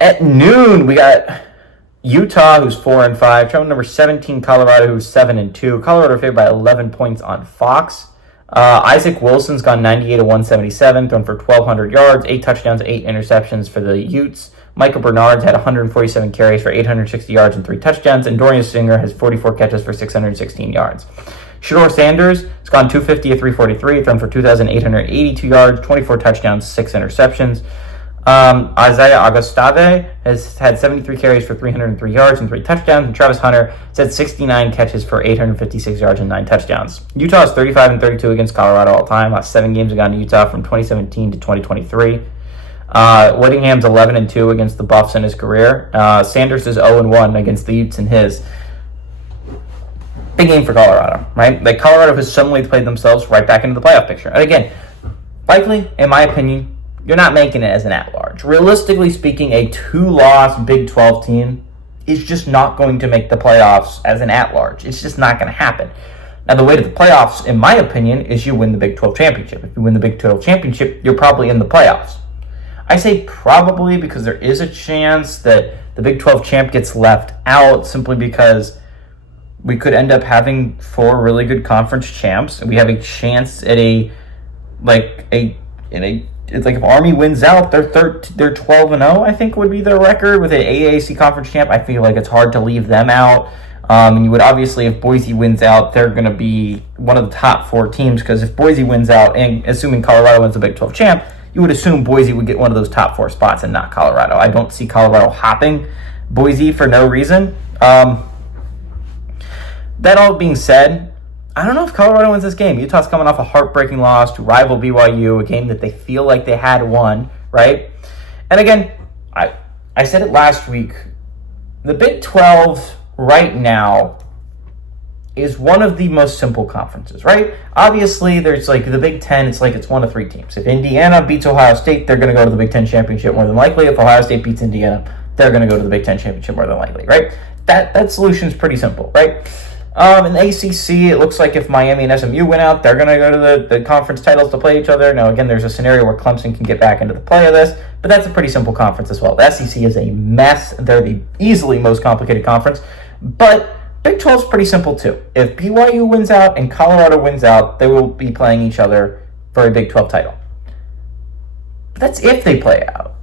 At noon, we got Utah, who's 4-5. Travel number 17, Colorado, who's 7-2. Colorado favored by 11 points on Fox. Isaac Wilson's gone 98 of 177, thrown for 1,200 yards, 8 touchdowns, 8 interceptions for the Utes. Micah Bernard's had 147 carries for 860 yards and 3 touchdowns, and Dorian Singer has 44 catches for 616 yards. Shedeur Sanders has gone 250 of 343, thrown for 2,882 yards, 24 touchdowns, 6 interceptions. Isaiah Augustave has had 73 carries for 303 yards and 3 touchdowns, and Travis Hunter has had 69 catches for 856 yards and 9 touchdowns. Utah is 35-32 against Colorado all time. Last 7 games have gone to Utah from 2017 to 2023. Whittingham's 11-2 against the Buffs in his career. Sanders is 0-1 against the Utes in his. Big game for Colorado, right? Like, Colorado has suddenly played themselves right back into the playoff picture. And again, likely, in my opinion, you're not making it as an at-large. Realistically speaking, a 2-loss Big 12 team is just not going to make the playoffs as an at-large. It's just not going to happen. Now, the way to the playoffs, in my opinion, is you win the Big 12 championship. If you win the Big 12 championship, you're probably in the playoffs. I say probably because there is a chance that the Big 12 champ gets left out simply because we could end up having 4 really good conference champs. We have a chance at it's like if Army wins out, they're 12-0. I think would be their record with an AAC conference champ. I feel like it's hard to leave them out. And you would obviously, if Boise wins out, they're going to be one of the top 4 teams, because if Boise wins out, and assuming Colorado wins the Big 12 champ, you would assume Boise would get one of those top 4 spots and not Colorado. I don't see Colorado hopping Boise for no reason. That all being said, I don't know if Colorado wins this game. Utah's coming off a heartbreaking loss to rival BYU, a game that they feel like they had won, right? And again, I said it last week, the Big 12 right now is one of the most simple conferences, right? Obviously, there's like the Big 10, it's one of 3 teams. If Indiana beats Ohio State, they're going to go to the Big 10 championship more than likely. If Ohio State beats Indiana, they're going to go to the Big 10 championship more than likely, right? That solution is pretty simple, right? In the ACC, it looks like if Miami and SMU win out, they're going to go to the conference titles to play each other. Now, again, there's a scenario where Clemson can get back into the play of this, but that's a pretty simple conference as well. The SEC is a mess. They're the easily most complicated conference, but Big 12 is pretty simple too. If BYU wins out and Colorado wins out, they will be playing each other for a Big 12 title. But that's if they play out.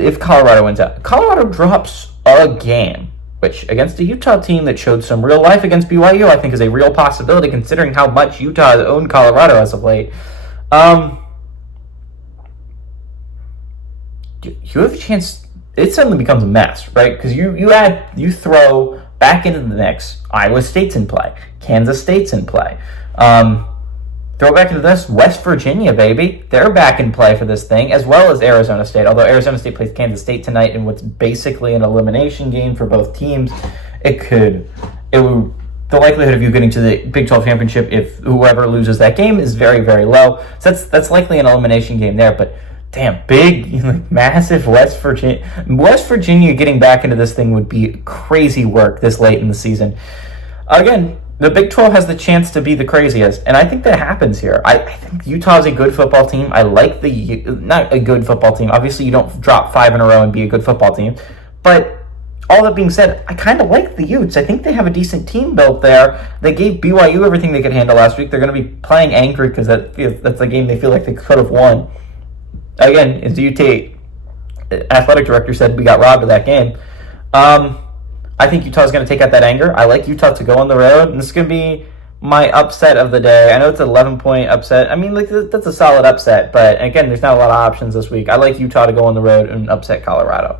If Colorado wins out. Colorado drops a game, which against a Utah team that showed some real life against BYU, I think is a real possibility considering how much Utah has owned Colorado as of late. You have a chance. It suddenly becomes a mess, right? Because you throw back into the mix, Iowa State's in play, Kansas State's in play. Throw back into this, West Virginia, baby. They're back in play for this thing, as well as Arizona State. Although Arizona State plays Kansas State tonight in what's basically an elimination game for both teams, the likelihood of you getting to the Big 12 championship if whoever loses that game is very, very low. So that's likely an elimination game there. But damn, big, massive West Virginia. West Virginia getting back into this thing would be crazy work this late in the season. Again, the Big 12 has the chance to be the craziest, and I think that happens here. I think Utah is a good football team. I like not a good football team. Obviously, you don't drop 5 in a row and be a good football team. But all that being said, I kind of like the Utes. I think they have a decent team built there. They gave BYU everything they could handle last week. They're going to be playing angry because that's a game they feel like they could have won. Again, as the UT athletic director said, we got robbed of that game. I think Utah's going to take out that anger. I like Utah to go on the road, and this is going to be my upset of the day. I know it's an 11-point upset. I mean, that's a solid upset, but again, there's not a lot of options this week. I like Utah to go on the road and upset Colorado.